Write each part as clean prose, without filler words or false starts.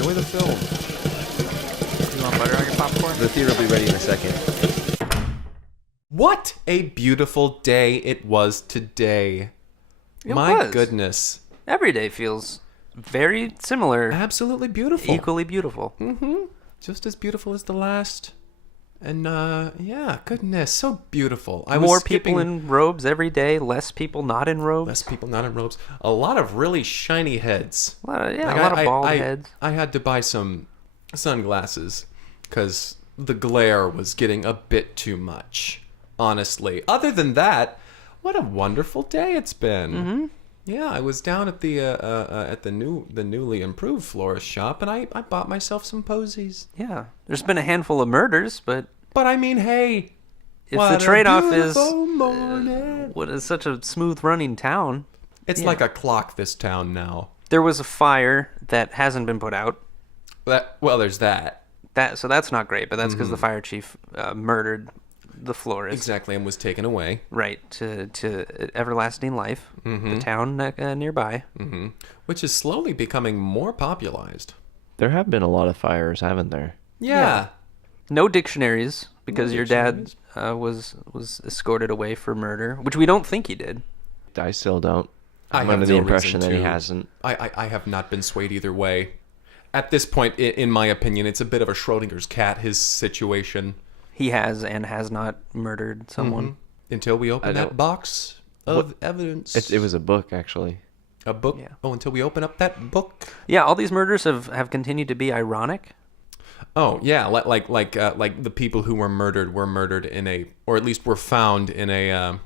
enjoy the film. You want butter on your popcorn? The theater will be ready in a second. What a beautiful day it was today. It My was. goodness. Every day feels very similar. Absolutely beautiful. Equally beautiful. Mm-hmm. Just as beautiful as the last. And, yeah, goodness, so beautiful. More people in robes every day, less people not in robes. Less people not in robes. A lot of really shiny heads. A lot of bald heads. I had to buy some sunglasses because the glare was getting a bit too much, honestly. Other than that, what a wonderful day it's been. Mm-hmm. Yeah, I was down at the newly improved florist shop, and I bought myself some posies. Yeah. There's been a handful of murders, but I mean, hey, if what the trade-off a is beautiful morning. what is such a smooth-running town. It's like a clock, this town now. There was a fire that hasn't been put out. There's that. So that's not great, but that's because the fire chief murdered the florist. Exactly, and was taken away. Right, to everlasting life, the town nearby. Mm-hmm. Which is slowly becoming more popularized. There have been a lot of fires, haven't there? Yeah. No dictionaries, because your dad was escorted away for murder, which we don't think he did. I still don't. I I'm have under the no impression reason that he to. hasn't. I have not been swayed either way. At this point, in my opinion, it's a bit of a Schrodinger's cat, his situation. He has and has not murdered someone. Until we open that box of evidence. It was a book, actually. A book? Yeah. Oh, until we open up that book? Yeah, all these murders have continued to be ironic. Oh, yeah, like the people who were murdered in a, or at least were found in a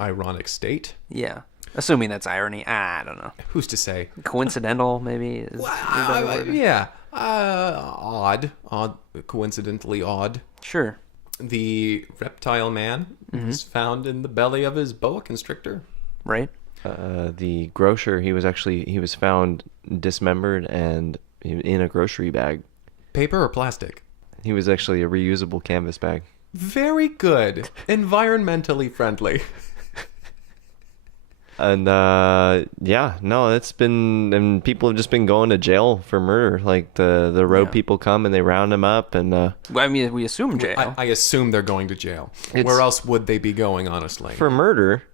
ironic state. Yeah. Assuming that's irony. I don't know. Who's to say? Coincidental, maybe. Is a better word. Yeah. Odd. Coincidentally odd. Sure. The reptile man was found in the belly of his boa constrictor. Right? The grocer, he was found dismembered and in a grocery bag. Paper or plastic? He was actually a reusable canvas bag. Very good. Environmentally friendly. And it's been, and people have just been going to jail for murder. Like the road people come and they round them up, and Well, I mean, we assume jail. I assume they're going to jail. Where else would they be going, honestly? for murder.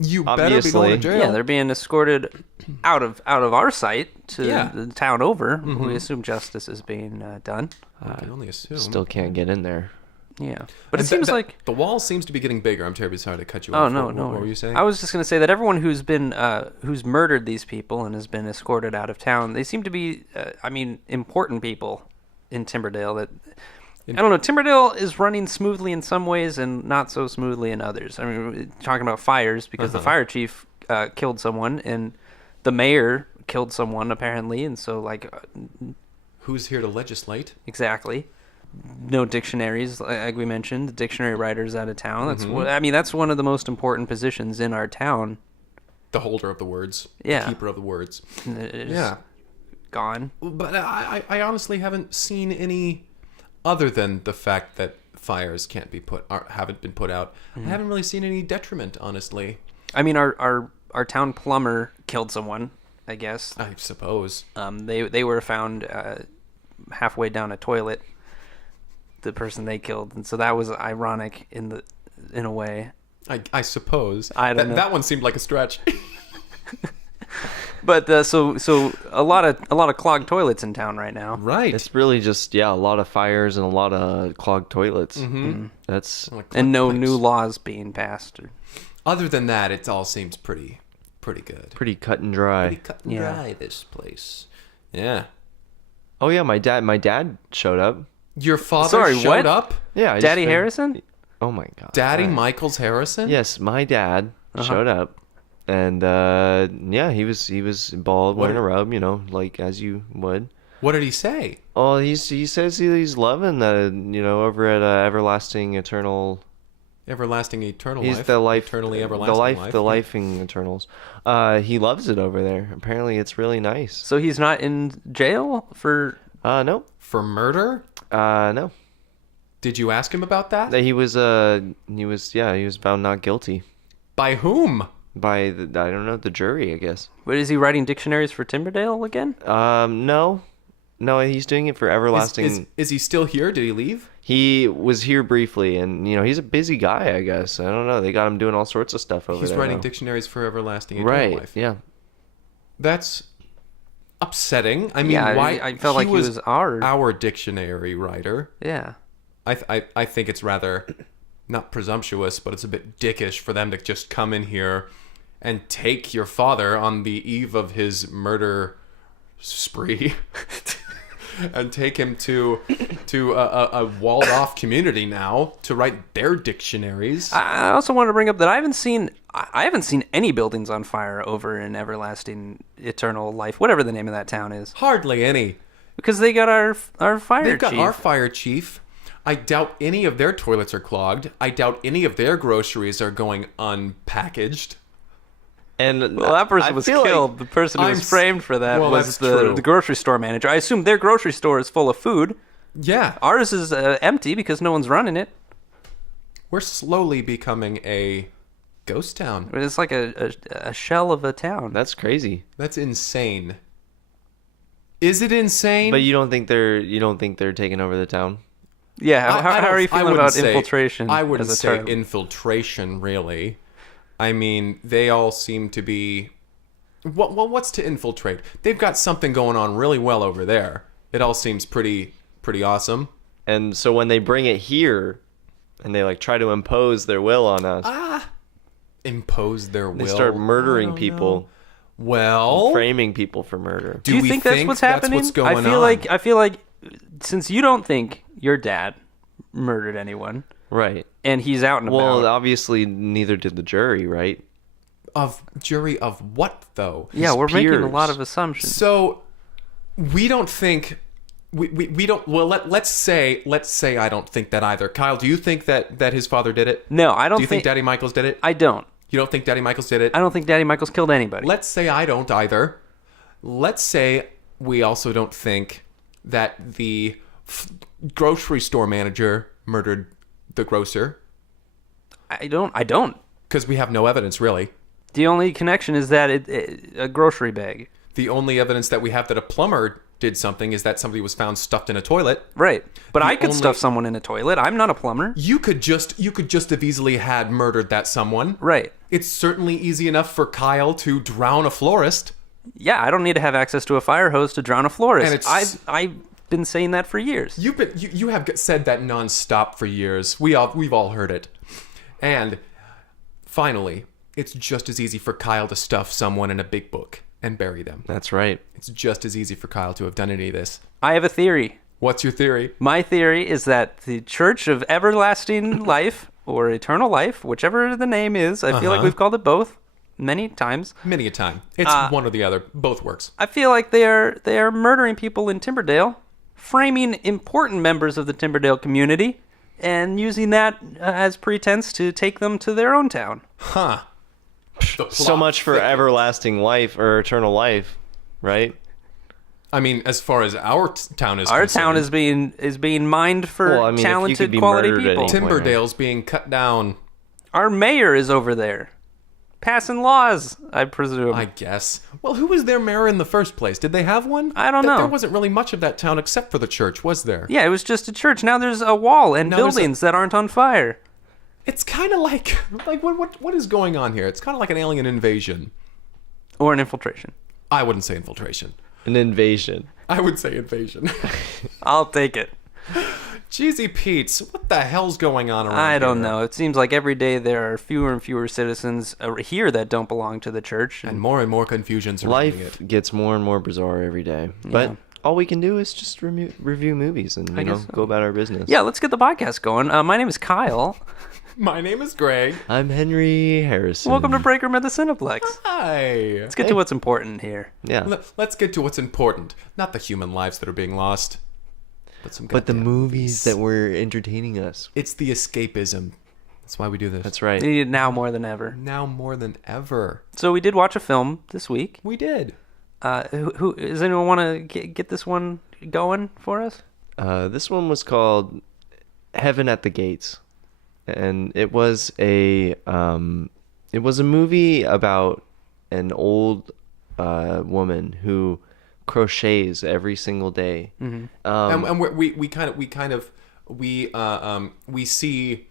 You better be going to jail. Yeah, they're being escorted out of our sight to the town over. We assume justice is being done. I can only assume. Still can't get in there. Yeah, but it seems like the wall seems to be getting bigger. I'm terribly sorry to cut you Oh off. no. What were you saying? I was just going to say that everyone who's been who's murdered these people and has been escorted out of town, they seem to be, important people in Timberdale. That I don't know. Timberdale is running smoothly in some ways and not so smoothly in others. I mean, we're talking about fires because the fire chief killed someone and the mayor killed someone apparently, and so Who's here to legislate? exactly. No dictionaries, like we mentioned. The dictionary writer's out of town. That's one of the most important positions in our town. The holder of the words. Yeah. The keeper of the words. It's gone. But I honestly haven't seen any, other than the fact that fires haven't been put out. I haven't really seen any detriment, honestly. I mean, our town plumber killed someone, I guess. I suppose. They were found halfway down a toilet. The person they killed, and so that was ironic in a way. I suppose. I don't know. That one seemed like a stretch. But so a lot of clogged toilets in town right now. Right. It's really just a lot of fires and a lot of clogged toilets. That's And no new laws being passed. Other than that, it all seems pretty good. pretty cut and dry. Pretty cut and dry, this place. Yeah. Oh yeah, my dad showed up. Your father showed up? Yeah, I Daddy just- Harrison? Oh my god. Daddy Right. Michaels Harrison? Yes, my dad showed up, and he was bald, wearing a robe, like as you would. What did he say? Oh, he says he's loving over at Everlasting Eternal. Everlasting eternal He's life. the life, Eternally everlasting the lifing Eternals. He loves it over there. Apparently, it's really nice. So he's not in jail for... No. For murder? No. Did you ask him about that? He was found not guilty By whom? by the jury, I guess. But is he writing dictionaries for Timberdale again? No. No, he's doing it for everlasting. Is he still here? Did he leave? He was here briefly, and he's a busy guy, I guess. I don't know. They got him doing all sorts of stuff over there. He's writing now. dictionaries for everlasting eternal life. Yeah. That's upsetting. I mean, Yeah, why? I felt like he was our dictionary writer. Yeah. I think it's rather not presumptuous, but it's a bit dickish for them to just come in here and take your father on the eve of his murder spree and take him to a walled off community now to write their dictionaries. I also want to bring up that I haven't seen any buildings on fire over in everlasting eternal life, whatever the name of that town is. Hardly any. Because they got our fire They've got chief. our fire chief. I doubt any of their toilets are clogged. I doubt any of their groceries are going unpackaged. And Well, that person was killed. Like The person who was framed for that was that's true. the grocery store manager. I assume their grocery store is full of food. Yeah. Ours is empty because no one's running it. We're slowly becoming a ghost town. It's like a shell of a town. that's crazy. That's insane. Is it insane? But you don't think they're taking over the town? Yeah, how are you I feeling wouldn't about say- infiltration? I wouldn't as a say term? infiltration, really. I mean, they all seem to be... What's to infiltrate? They've got something going on really well over there. It all seems pretty awesome. And so when they bring it here, and they like try to impose their will on us, Impose their will. they start I murdering don't people, know. Well, framing people for murder. Do you we think that's what's happening? That's what's going I feel like since you don't think your dad murdered anyone, Right. and he's out and Well, about. obviously neither did the jury, right? Of jury of what, though? Yeah, we're making a peers. lot of assumptions. So we don't think we don't. Well, let's say I don't think that either. Kyle, do you think that his father did it? No, I don't Do you think Daddy Michaels did it? I don't. You don't think Daddy Michaels did it? I don't think Daddy Michaels killed anybody. Let's say I don't either. Let's say we also don't think that the grocery store manager murdered the grocer, I don't. because we have no evidence, really. The only connection is that a grocery bag. The only evidence that we have that a plumber did something is that somebody was found stuffed in a toilet. Right. But I could only- stuff someone in a toilet. I'm not a plumber. You could just have easily had murdered that someone. Right. It's certainly easy enough for Kyle to drown a florist. Yeah, I don't need to have access to a fire hose to drown a florist. And it's- I've been saying that for years. You have said that nonstop for years. We've all heard it. And finally, it's just as easy for Kyle to stuff someone in a big book and bury them. That's right. It's just as easy for Kyle to have done any of this. I have a theory. What's your theory? My theory is that the Church of Everlasting Life, or Eternal Life, whichever the name is, I feel like we've called it both many times. Many a time. It's one or the other. Both works. I feel like they are murdering people in Timberdale, framing important members of the Timberdale community, and using that as pretense to take them to their own town. Huh. The So plot much for thickens. everlasting life or eternal life, right? I mean, as far as our town is Our concerned, town is being mined for Well, I mean, if you could talented, be quality murdered at people. any point, Timberdale's being cut down, Our mayor is over there, passing laws, I presume. I guess. Well, who was their mayor in the first place? Did they have one? I don't know. There wasn't really much of that town except for the church, was there? Yeah, it was just a church. Now there's a wall and Now there's buildings that aren't on fire. It's kind of like what is going on here? It's kind of like an alien invasion. Or an infiltration. I wouldn't say infiltration. An invasion. I would say invasion. I'll take it. Cheesy Pete's, what the hell's going on around I don't here? know. It seems like every day there are fewer and fewer citizens here that don't belong to the church. And more confusion surrounding Life it. gets more and more bizarre every day. But all we can do is just review movies and guess so. go about our business. Yeah, let's get the podcast going. My name is Kyle. My name is Greg. I'm Henry Harrison. Welcome to Breaker at the Cineplex. Hi. Let's get to what's important here. Yeah. Let's get to what's important. Not the human lives that are being lost. But the goddamn movies that were entertaining us. It's the escapism. That's why we do this. That's right. We need it now more than ever. Now more than ever. So we did watch a film this week. We did. Who does anyone want to get this one going for us? This one was called Heaven at the Gates. And it was a movie about an old woman who crochets every single day. And we see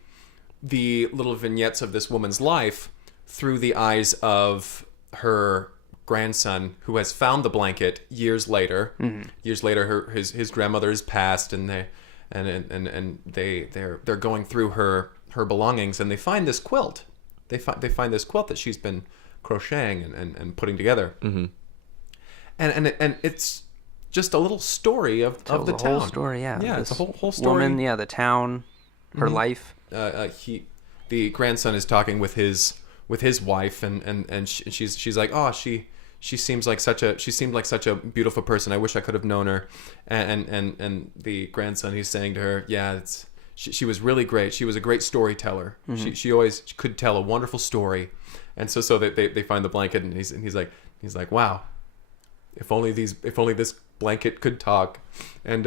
the little vignettes of this woman's life through the eyes of her grandson, who has found the blanket years later. Years later, his grandmother has passed, and they're going through her belongings, and they find this quilt. They find this quilt that she's been crocheting and putting together. And it's just a little story of the town. Whole story, yeah. Yeah, it's a whole story. Woman, yeah, the town, her life. The grandson is talking with his wife, and she's like, oh, she seemed like such a beautiful person. I wish I could have known her. And the grandson, he's saying to her, yeah, she was really great. She was a great storyteller. She always could tell a wonderful story. And so they find the blanket, and he's like, wow, if only this blanket could talk. And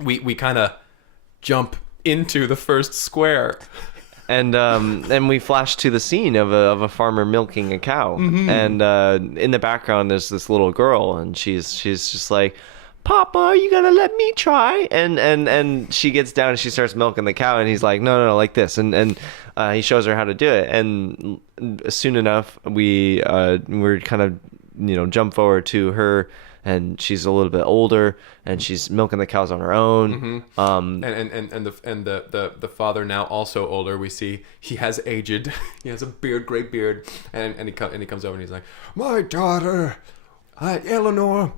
we kind of jump into the first square. And we flash to the scene of a farmer milking a cow, and in the background there's this little girl, and she's just like, Papa, are you gonna let me try? And she gets down and she starts milking the cow, and he's like, no, like this, and he shows her how to do it, and soon enough we're kind of jump forward to her. And she's a little bit older, and she's milking the cows on her own. And the father, now also older, we see he has aged. He has a great beard, and he comes over and he's like, my daughter Eleanor,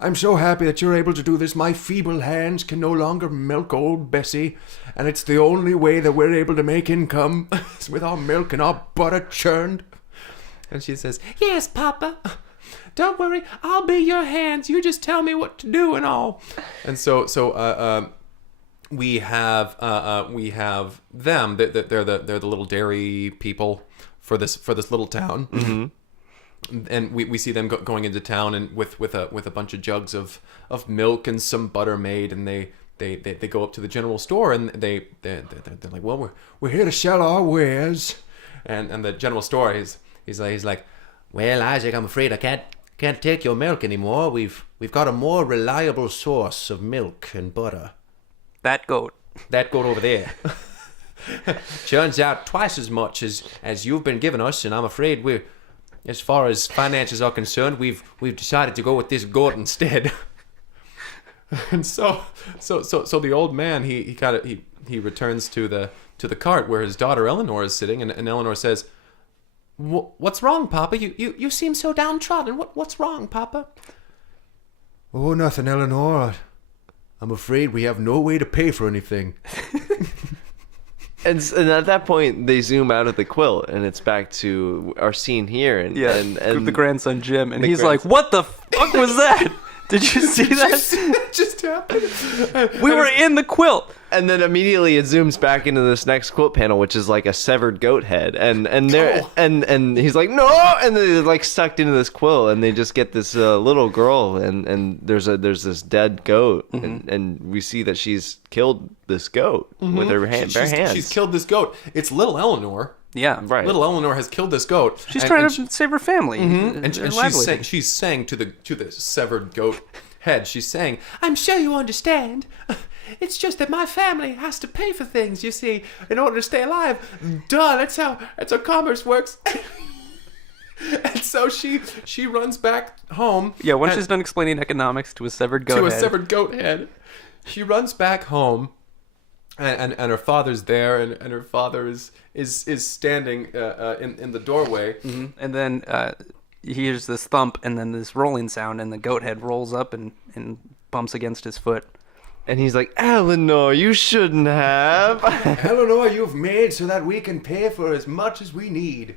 I'm so happy that you're able to do this. My feeble hands can no longer milk old Bessie, and it's the only way that we're able to make income with our milk and our butter churned. And she says, yes, Papa. Don't worry, I'll be your hands. You just tell me what to do and all. And so we have them. They're the little dairy people for this little town. And we see them going into town and with a bunch of jugs of milk and some butter made, and they go up to the general store, and they're like, well, we're here to sell our wares. And the general store, he's like, well, Isaac, I'm afraid I can't take your milk anymore. We've got a more reliable source of milk and butter. That goat over there churns out twice as much as you've been giving us, and I'm afraid we're, as far as finances are concerned, we've decided to go with this goat instead. And so the old man he returns to the cart where his daughter Eleanor is sitting, and Eleanor says, what's wrong, Papa? You seem so downtrodden. What's wrong, Papa? Oh, nothing, Eleanor. I'm afraid we have no way to pay for anything. And at that point, they zoom out of the quilt, and it's back to our scene here. And the grandson Jim, and he's like, "What the fuck was that? Did you see that? It just happened. We were in the quilt." And then immediately it zooms back into this next quilt panel, which is like a severed goat head, and he's like, no, and they're like sucked into this quilt, and they just get this little girl, and there's this dead goat, and we see that she's killed this goat with her bare hands. She's killed this goat. It's little Eleanor. Yeah, right. Little Eleanor has killed this goat. She's trying to save her family. And she's saying to the severed goat head, she's saying, I'm sure you understand. It's just that my family has to pay for things, you see, in order to stay alive. Duh, that's how commerce works. And so she runs back home. Yeah, once she's done explaining economics to a severed goat head. She runs back home, and her father's there, and her father is standing in the doorway. And then he hears this thump and then this rolling sound, and the goat head rolls up and bumps against his foot. And he's like, Eleanor, you shouldn't have. Eleanor, you've made so that we can pay for as much as we need.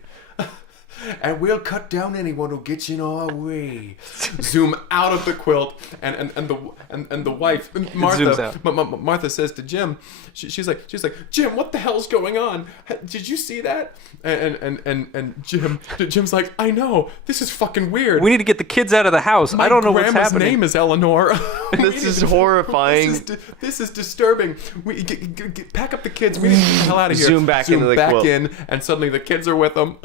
And we'll cut down anyone who gets in our way. Zoom out of the quilt, and the wife Martha says to Jim, she's like, Jim, what the hell's going on? Did you see that? And Jim's like, I know, this is fucking weird. We need to get the kids out of the house. I don't know what's happening. My grandma's name is Eleanor. This is horrifying. This is disturbing. We pack up the kids. We need to get the hell out of here. Zoom back into the quilt. And suddenly the kids are with them.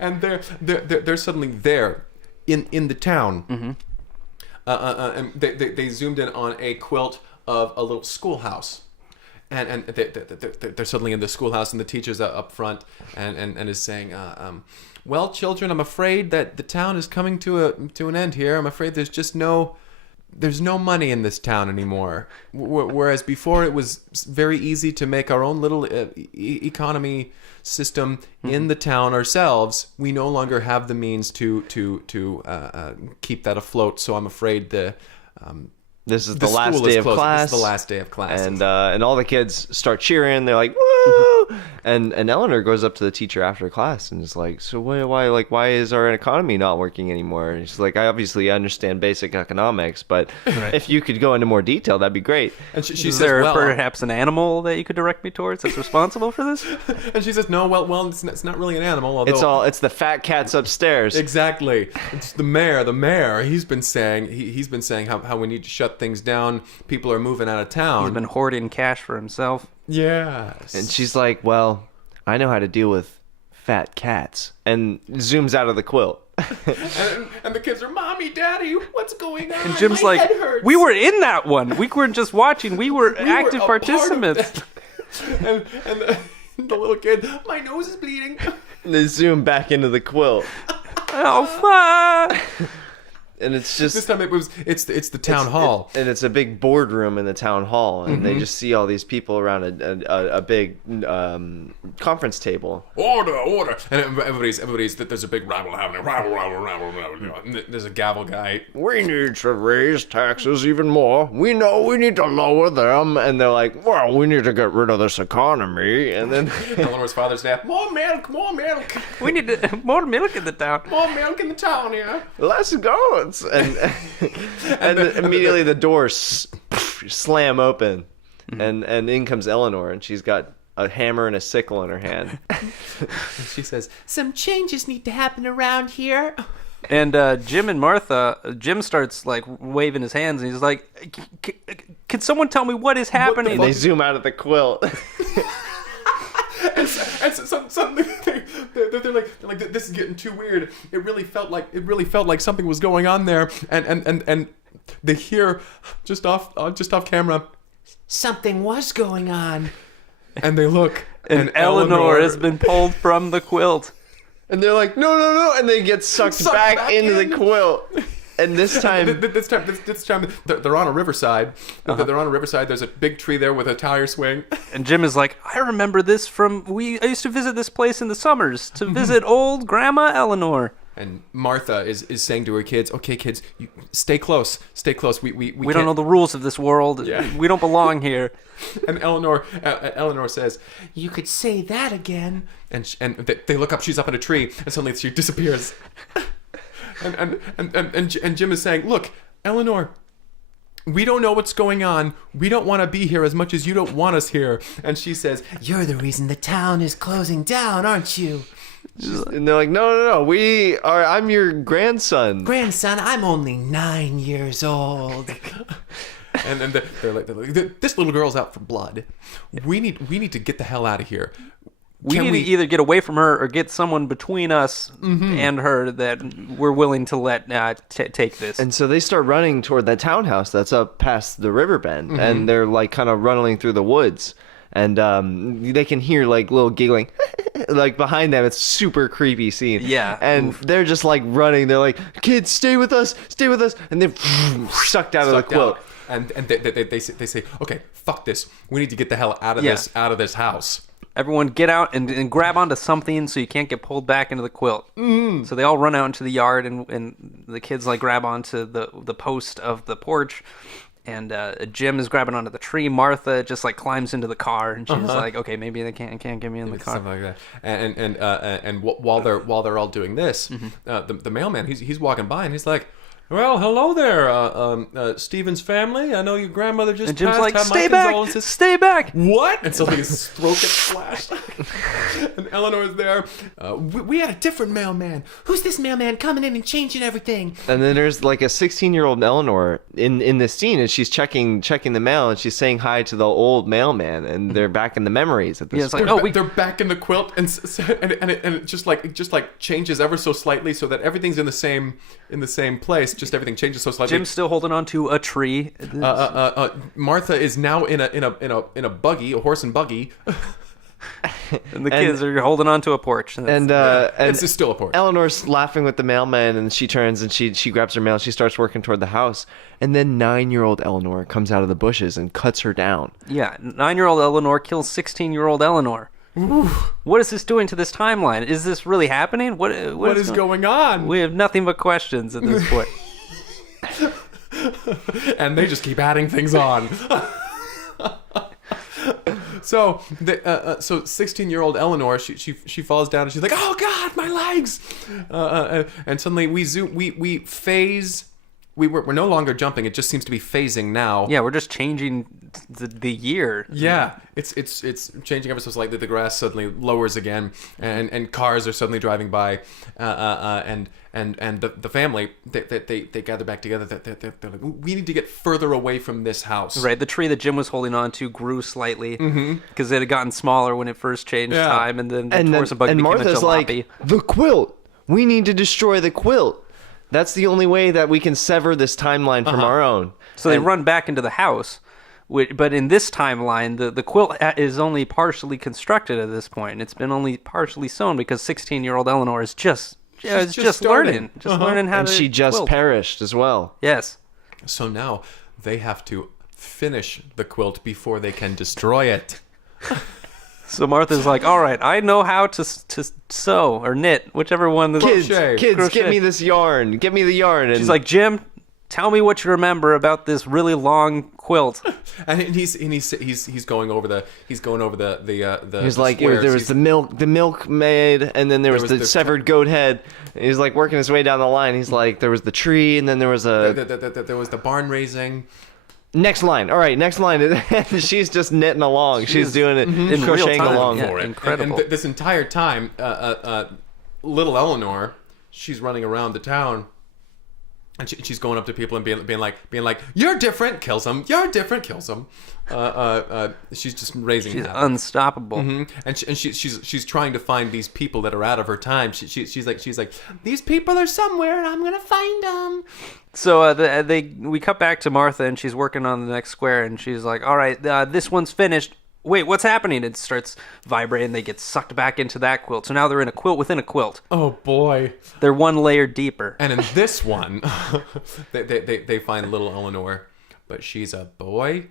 And they're suddenly there in the town. And they zoomed in on a quilt of a little schoolhouse. And they're suddenly in the schoolhouse, and the teacher's up front and is saying, well, children, I'm afraid that the town is coming to an end here. I'm afraid there's no money in this town anymore. Whereas before it was very easy to make our own little economy system in the town ourselves. We no longer have the means to keep that afloat. So I'm afraid this is the last day of class. This is the last day of class. And all the kids start cheering. They're like, woo! And Eleanor goes up to the teacher after class and is like, so why is our economy not working anymore? And she's like, I obviously understand basic economics, but if you could go into more detail, that'd be great. And she Is says, there well, perhaps an animal that you could direct me towards that's responsible for this? and she says, no, well, it's not really an animal. Although It's the fat cats upstairs. Exactly. It's the mayor. The mayor. He's been saying how we need to shut things down. People are moving out of town. He's been hoarding cash for himself. Yes. And she's like, well, I know how to deal with fat cats. And zooms out of the quilt. and the kids are, Mommy, Daddy, what's going on? And Jim's My like, head hurts." we were in that one. We weren't just watching. We were active a part of participants. and the little kid, my nose is bleeding. And they zoom back into the quilt. Oh, fuck. And it's just... This time it's the town hall. And it's a big boardroom in the town hall. And they just see all these people around a big conference table. Order. And everybody's there's a big rabble happening. Rabble. And there's a gavel guy. We need to raise taxes even more. We know we need to lower them. And they're like, well, we need to get rid of this economy. And then... Eleanor's father's there. More milk. We need more milk in the town. More milk in the town here. Let's go. And immediately the doors slam open, and in comes Eleanor, and she's got a hammer and a sickle in her hand. And she says, some changes need to happen around here. And Jim and Martha, Jim starts like waving his hands, and he's like, "Can someone tell me what is happening?" And they zoom out of the quilt. And suddenly they're like, this is getting too weird. It really felt like something was going on there, and they hear just off camera, something was going on, and they look, and Eleanor has been pulled from the quilt, and they're like, no, and they get sucked back into the quilt. And this time they're on a riverside. They're on a riverside. There's a big tree there with a tire swing. And Jim is like, I remember this from I used to visit this place in the summers to visit old Grandma Eleanor. And Martha is saying to her kids, okay, kids, you stay close. We don't know the rules of this world. Yeah. We don't belong here. And Eleanor says, you could say that again. And they look up. She's up in a tree, and suddenly she disappears. And Jim is saying, look, Eleanor, we don't know what's going on. We don't want to be here as much as you don't want us here. And she says, you're the reason the town is closing down, aren't you? And they're like, no, I'm your grandson. Grandson, I'm only 9 years old. And then they're like, this little girl's out for blood. We need to get the hell out of here. We need to either get away from her or get someone between us and her that we're willing to let take this. And so they start running toward that townhouse that's up past the river bend, and they're like kind of running through the woods, and they can hear like little giggling like behind them. It's super creepy scene. Yeah. And they're just like running. They're like, kids, stay with us, and they're sucked out of the quilt. And they say, okay, fuck this. We need to get the hell out of this house. Everyone get out and grab onto something so you can't get pulled back into the quilt. So they all run out into the yard, and the kids like grab onto the post of the porch, and Jim is grabbing onto the tree. Martha just like climbs into the car, and she's like, okay, maybe they can't get me in the car. Something like that. And while they're all doing this, the mailman he's walking by, and he's like, well, hello there, Stephen's family. I know your grandmother just and Jim's passed. like, Have my stay back, condolences." stay back. back. What? And suddenly his throat gets slashed. And Eleanor's there. We had a different mailman. Who's this mailman coming in and changing everything? And then there's like a 16-year-old Eleanor in this scene, and she's checking the mail, and she's saying hi to the old mailman, and they're back in the memories at this it's point. like, They're back in the quilt, and it just like changes ever so slightly, so that everything's in the same place. Just everything changes so slightly. Jim's still holding on to a tree. Martha is now in a buggy, a horse and buggy. And the kids are holding on to a porch. And It's still a porch. Eleanor's laughing with the mailman, and she turns and she grabs her mail. She starts working toward the house, and then 9-year-old Eleanor comes out of the bushes and cuts her down. Yeah, 9-year-old Eleanor kills 16-year-old Eleanor. What is this doing to this timeline? Is this really happening? What is going on? We have nothing but questions at this point. And they just keep adding things on. So 16-year-old Eleanor, she falls down and she's like, "Oh God, my legs!" And suddenly we phase. We're no longer jumping. It just seems to be phasing now. Yeah, we're just changing the year. Yeah, it's changing ever so slightly. The grass suddenly lowers again, and cars are suddenly driving by, and the family they gather back together. They're like, we need to get further away from this house. Right, the tree that Jim was holding on to grew slightly because it had gotten smaller when it first changed time, and then the horse and buggy became Martha's a jalopy. like, the quilt. We need to destroy the quilt. That's the only way that we can sever this timeline from our own. So they run back into the house. But in this timeline, the quilt is only partially constructed at this point. It's been only partially sewn because 16-year-old Eleanor is just learning. Learning how and to she just quilt. perished as well. Yes. So now they have to finish the quilt before they can destroy it. So Martha's like, all right, I know how to sew or knit, whichever one. Kids, Crochet. get me this yarn. Get me the yarn. And She's like, Jim, tell me what you remember about this really long quilt. And he's going over the He's the like, squares. there was the milkmaid, and then there was the severed goat head. He's like working his way down the line. He's like, there was the tree, and then there was there was the barn raising. Next line. All right, next line. She's just knitting along. She's doing it, in real crocheting time. along. Yeah, incredible. And this entire time, little Eleanor, she's running around the town, and she's going up to people and being like, "You're different," kills them. "You're different," kills them. She's just raising. She's hell. unstoppable. And she's trying to find these people that are out of her time. She's like, these people are somewhere, and I'm gonna find them. So we cut back to Martha, and she's working on the next square, and she's like, all right, this one's finished. Wait, what's happening? It starts vibrating. They get sucked back into that quilt. So now they're in a quilt within a quilt. Oh boy! They're one layer deeper. And in this one, they find little Eleanor, but she's a boy.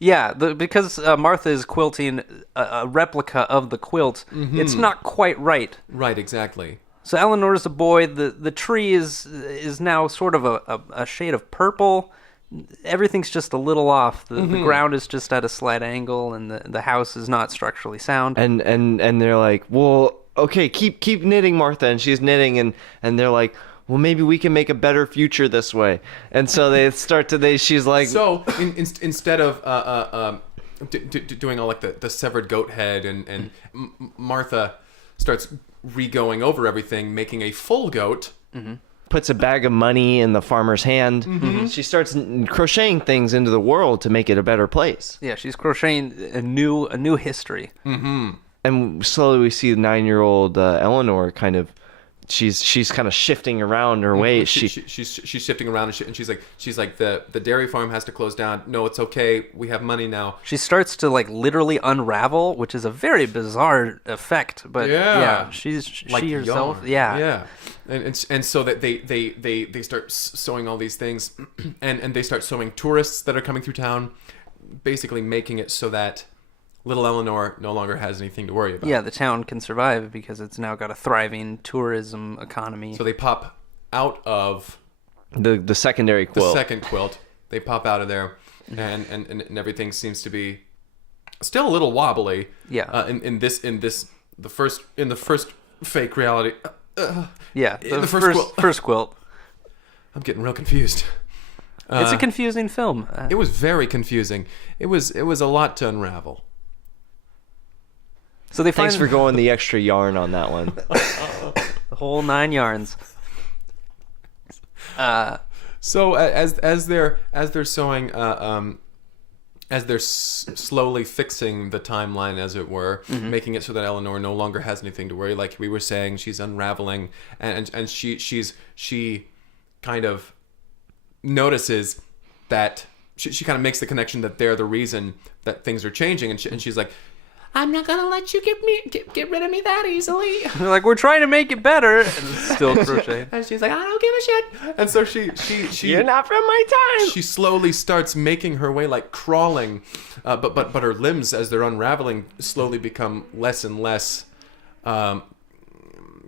Yeah, because Martha is quilting a replica of the quilt. It's not quite right. Right, exactly. So Eleanor's a boy. The tree is now sort of a shade of purple. Everything's just a little off. The ground is just at a slight angle, and the house is not structurally sound. And they're like, well, okay, keep knitting, Martha. And she's knitting, and they're like, well, maybe we can make a better future this way. And so they she's like, so instead of doing all like the severed goat head and Martha starts re-going over everything, making a full goat. Puts a bag of money in the farmer's hand. She starts crocheting things into the world to make it a better place. Yeah, she's crocheting a new history. And slowly we see 9-year-old Eleanor kind of, she's kind of shifting around her weight. She's shifting around and she's like the dairy farm has to close down. No, it's okay. We have money now. She starts to like literally unravel, which is a very bizarre effect. But yeah she's like she herself. yarn. Yeah. And so that they start sewing all these things, and they start sewing tourists that are coming through town, basically making it so that little Eleanor no longer has anything to worry about. Yeah, the town can survive because it's now got a thriving tourism economy. So they pop out of the secondary quilt. The second quilt. They pop out of there, and everything seems to be still a little wobbly. Yeah. In the first fake reality. Yeah. The first quilt. I'm getting real confused. It's a confusing film. It was very confusing. It was a lot to unravel. So they Thanks find for going the extra yarn on that one. the whole 9 yarns. So as they're sewing, as they're slowly fixing the timeline, as it were, making it so that Eleanor no longer has anything to worry. Like we were saying, she's unraveling, and she kind of notices that she kind of makes the connection that they're the reason that things are changing, and she's like, I'm not gonna let you get rid of me that easily. They're like, we're trying to make it better, and still crocheting. And she's like, I don't give a shit. And so she You're not from my time. She slowly starts making her way, like crawling, but her limbs, as they're unraveling, slowly become less and less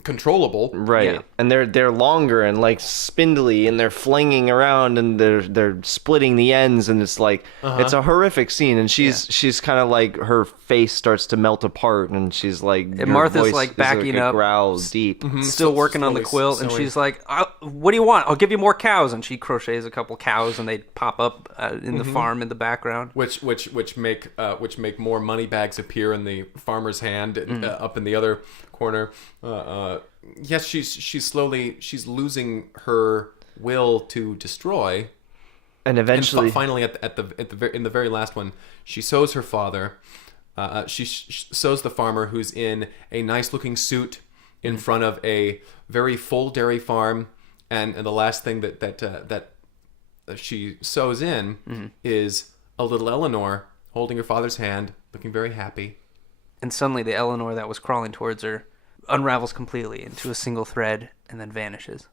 controllable. Right. Yeah. And they're longer and like spindly, and they're flinging around, and they're splitting the ends, and it's like it's a horrific scene, and she's kind of like, her face starts to melt apart, and she's like, And her Martha's voice like is backing a up, growl deep. still working on the quilt, and she's like, what do you want? I'll give you more cows. And she crochets a couple cows, and they pop up in the farm in the background. Which make more money bags appear in the farmer's hand up in the other corner. Yes, she's losing her will to destroy, And eventually, and finally in the very last one, she sews her father. She sews the farmer, who's in a nice looking suit in front of a very full dairy farm, and the last thing that she sews in is a little Eleanor holding her father's hand, looking very happy. And suddenly the Eleanor that was crawling towards her unravels completely into a single thread and then vanishes.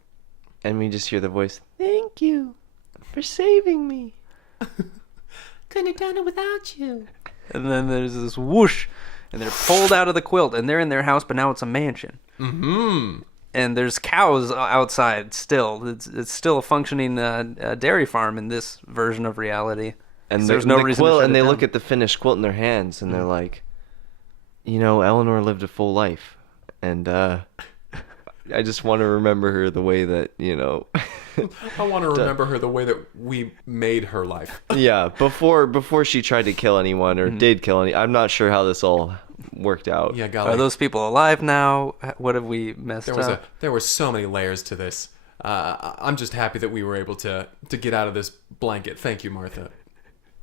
and we just hear the voice, "Thank you for saving me." Couldn't have done it without you. And then there's this whoosh, and they're pulled out of the quilt, and they're in their house, but now it's a mansion. Mm-hmm. And there's cows outside still. It's still a functioning dairy farm in this version of reality. And there's no reason to quilt, shut and it they down. look at the finished quilt in their hands, and they're like, Eleanor lived a full life, and I just want to remember her the way that I want to remember her the way that we made her life. Yeah, before she tried to kill anyone or did kill any. I'm not sure how this all worked out. Yeah, golly. Are those people alive now? What have we messed up? There were so many layers to this. I'm just happy that we were able to get out of this blanket. Thank you, Martha.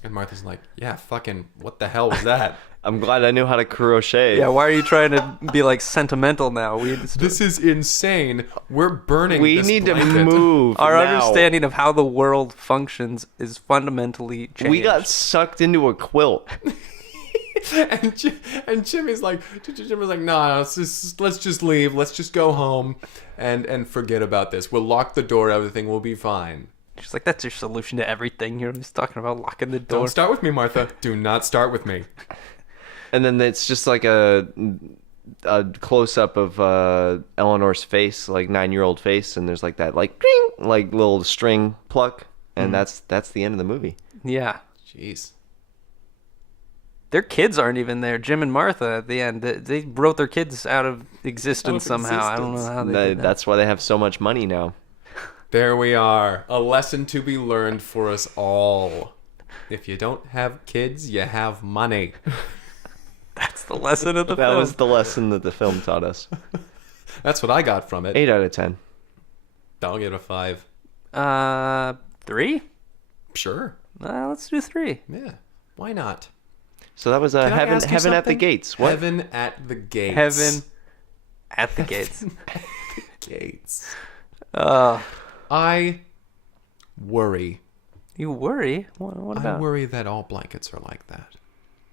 And Martha's like, yeah, fucking, what the hell was that? I'm glad I knew how to crochet. Yeah, why are you trying to be like sentimental now? This is insane. We're burning We this need blanket. to move. Our now. understanding of how the world functions is fundamentally changed. We got sucked into a quilt. and Jimmy's like, no, let's just leave. Let's just go home and forget about this. We'll lock the door. Everything will be fine. She's like, that's your solution to everything. You're just talking about locking the door. Don't start with me, Martha. Do not start with me. And then it's just like a close up of Eleanor's face, like 9-year-old face, and there's like that like ding, like little string pluck, and that's the end of the movie. Yeah. Jeez. Their kids aren't even there. Jim and Martha at the end. They wrote their kids out of existence somehow. I don't know how they did that. That's why they have so much money now. There we are. A lesson to be learned for us all. If you don't have kids, you have money. That's the lesson of the That film. was the lesson that the film taught us. That's what I got from it. 8 out of 10. I'll give it a 5. 3? Sure. Let's do 3. Yeah. Why not? So that was Can I Heaven ask you at the something? Gates. What? Heaven at the gates. Heaven at the gates. Gates. Uh, I worry. you worry? What I about? worry that all blankets are like that.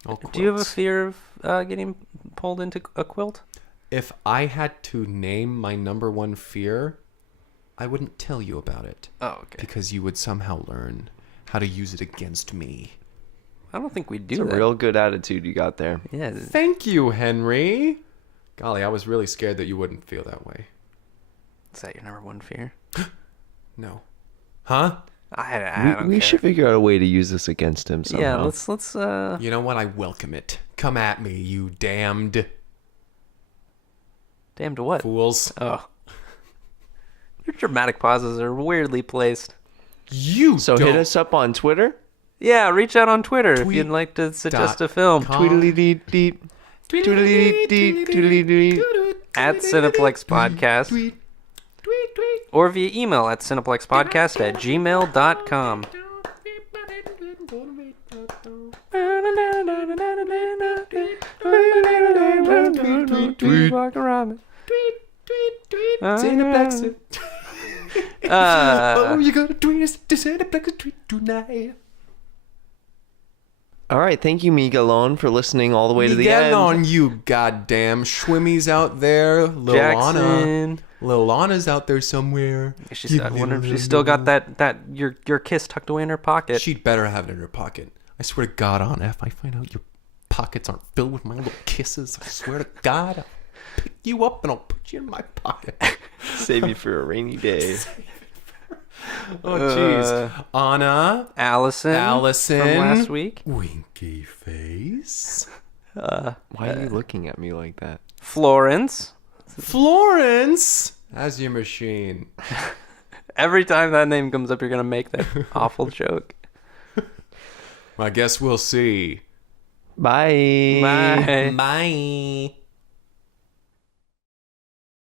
All Do you have a quilts. fear of getting pulled into a quilt? If I had to name my number one fear, I wouldn't tell you about it. Oh, okay. Because you would somehow learn how to use it against me. I don't think we do It's a that. real good attitude you got there. Yeah. Thank you, Henry. Golly, I was really scared that you wouldn't feel that way. Is that your number one fear? No. Huh? I don't We care. should figure out a way to use this against him somehow. Yeah, let's You know what? I welcome it. Come at me, you damned damn to what? fools. Oh. Your dramatic pauses are weirdly placed. You So don't. hit us up on Twitter. Yeah, reach out on Twitter if Tweet you'd like to suggest a dot film. com. Tweedly deep deep. at Cineplex Podcast, or via email at cineplexpodcast@gmail.com. Cineplex. Oh, you gotta tweet us to Cineplex tweet tonight. All right, thank you, Miguelon, for listening all the way to the end. Get on, you goddamn schwimmies out there. Lil Jackson. Lil Anna's out there somewhere. I wonder if she's still got that your kiss tucked away in her pocket. She'd better have it in her pocket. I swear to God, Anna, if I find out your pockets aren't filled with my little kisses, I swear to God, I'll pick you up and I'll put you in my pocket. Save you for a rainy day. Oh, jeez. Anna. Allison from last week. Winky face. Why are you looking at me like that? Florence. Florence. How's your machine? Every time that name comes up, you're going to make that awful joke. I guess we'll see. Bye. Bye. Bye.